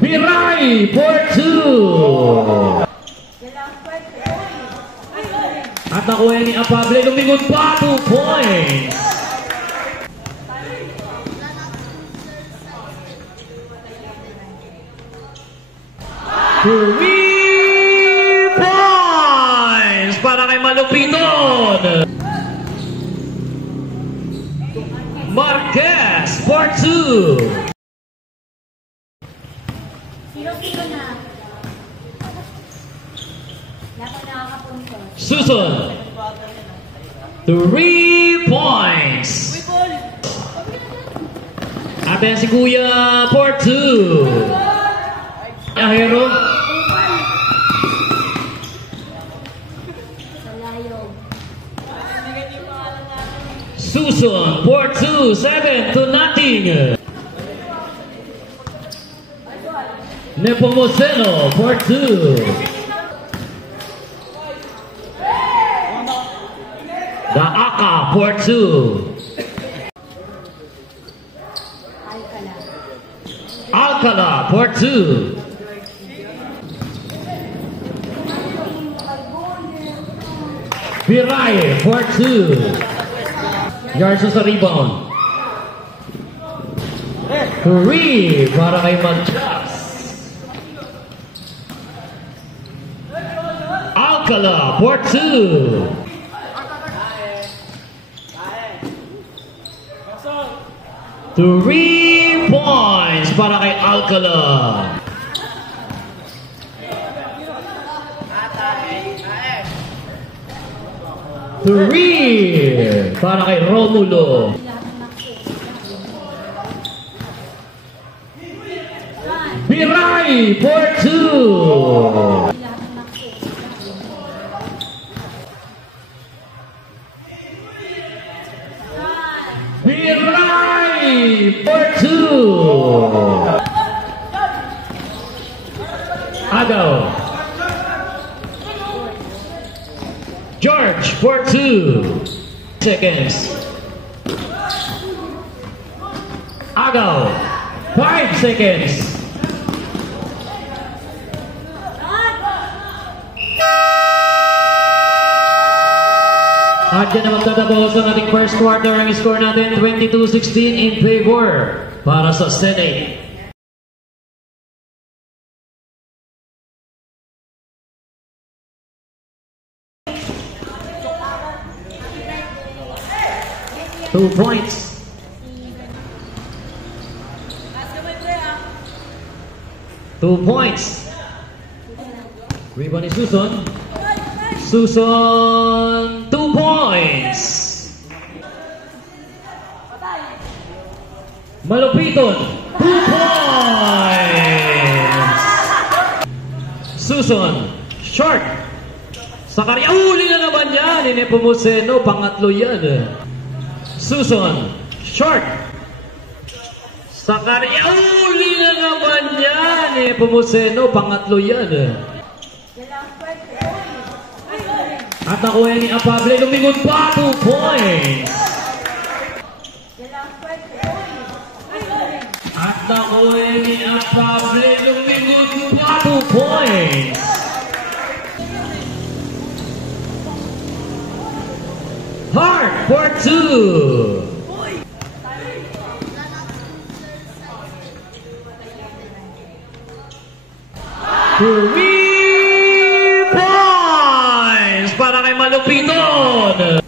Biray for 2. At nakuha ni Apable, lumingon pa 2 points. Three points para kay Malupiton. Marquez for 2. Sino na? Dapat nakakapunto. Susan. 3 points. Atin si Kuya for 2. Ahero. Susan for 2. 7-0. Nepomuceno for 2. Daaka for 2. Alcala for 2. Biray for 2. Yards sa rebound. 3 para kay Manchas. Alcala for 2. 3 points para kay Alcala. Three para kay Romulo. Biray for 2. Biray for 2. Agaw. George for 2 seconds. Agaw 5 seconds. At dyan na magtatapos ang ating first quarter. Ang score natin 22-16 in favor para sa Senate. Two points. Two points. Rebound ni Susan. Susan, 2 points. Malupiton, 2 points. Susan, short. Sakari, uli na naman yan. Nepomuceno, pangatlo yan. Susan, short. Sakari, uli na naman yan. Nepomuceno, pangatlo yan. At nakuha ni Apable, lumingon pa 2 points. At nakuha ni Apable, lumingon pa 2 points. Hart for 2. Para kay Malupiton.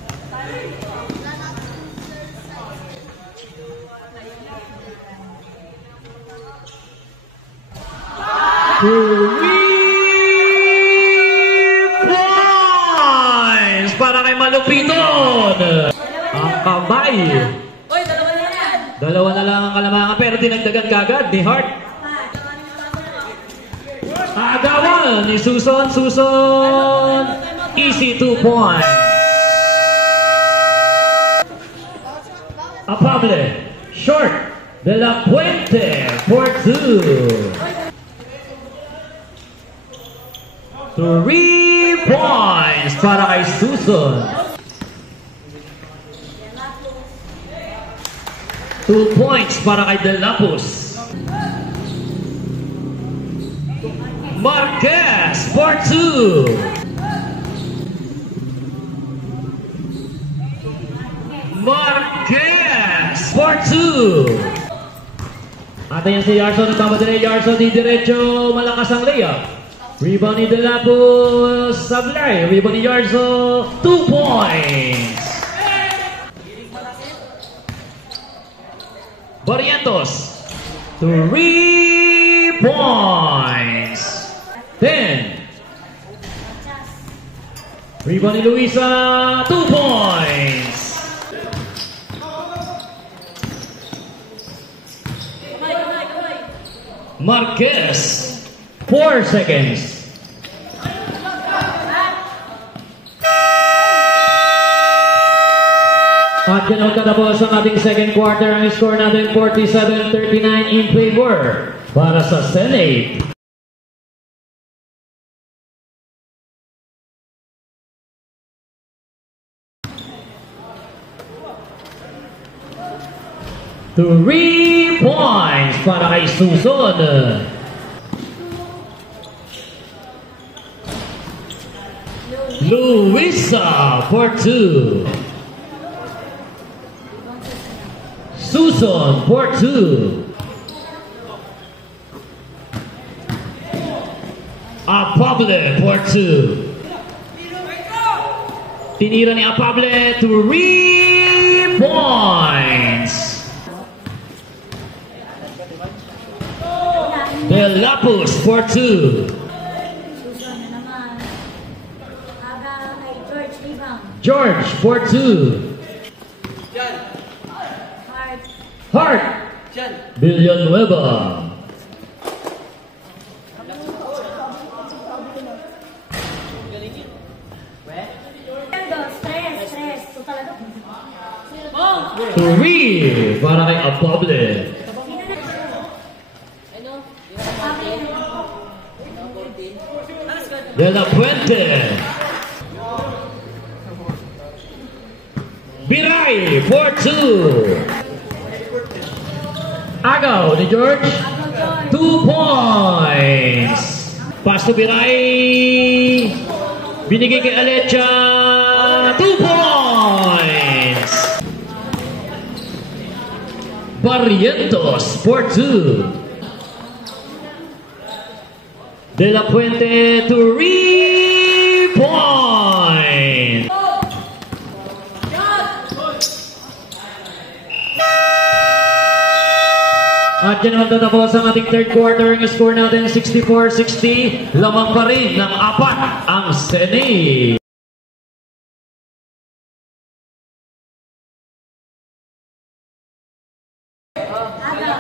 Points para kay Malupiton. Ang kamay. Dalawa na lang ang kalamangan pero dinagdagan kagad ni Hart. Agawan ni Susan. Easy 2 points. Apable, short, De La Puente for 2. 3 points para kay Susan. 2 points para kay De Lapus. Marquez for 2. Marquez for 2. At yan si Yarson, nagmamadali. Yarson di diretso, malakas ang layup. Rebound ni Delapos, sablay. Rebound ni Yarson, 2 points. Barrientos, 3 points. 10. Rebound ni Luisa, 2 points. Marquez, 4 seconds. At yan ang katapos ang ating second quarter. Ang score natin 47-39 in favor para sa Senate. Three points para kay Suson. Luisa for 2. Suson for 2. Apable for 2. Tinira ni Apable, 3 points. Delapos for 2. Susan na naman. Aga kay George Ibang. George for 2. Hart. Hart. Villanueva. Stress. Total ano? 3 para kay Apable. De La Puente. Biray for 2. Agaw ni George, 2 points. Pass to Biray. Binigay kay Alecha, 2 points. Barrientos for 2. De La Puente, 3 points. At yan ang tatapos ang ating third quarter. Ang score natin 64-60. Lamang pa rin ng 4 ang Senate.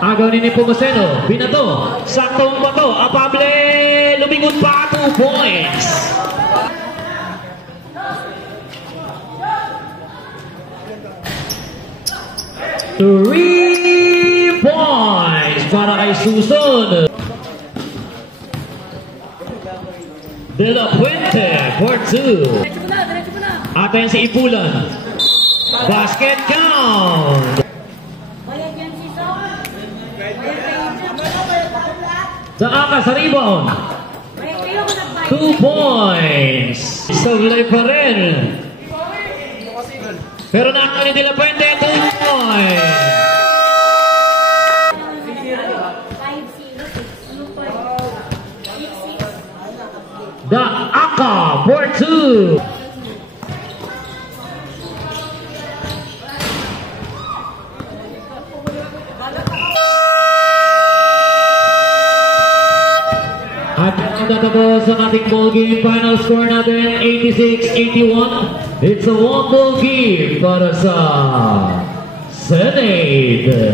Agaw ni Nepomuceno, binato, saktong bato, Apable, lumingon pa, 2 points. Three points para kay Suson. De La Puente for 2. At yan si Ipulan. Basket count. Bayad yan si Sok. Bayad kayo dyan. Sa sa rebound. Bayad kayo kung nagbayad. 2 points. Sablay pa rin. Pero nakakali De La Puente, 2 points. 5-0. The Aka for 2. At ang tatapos ang ating ball game. Final score natin 86-81. It's a one ball game para sa Senate.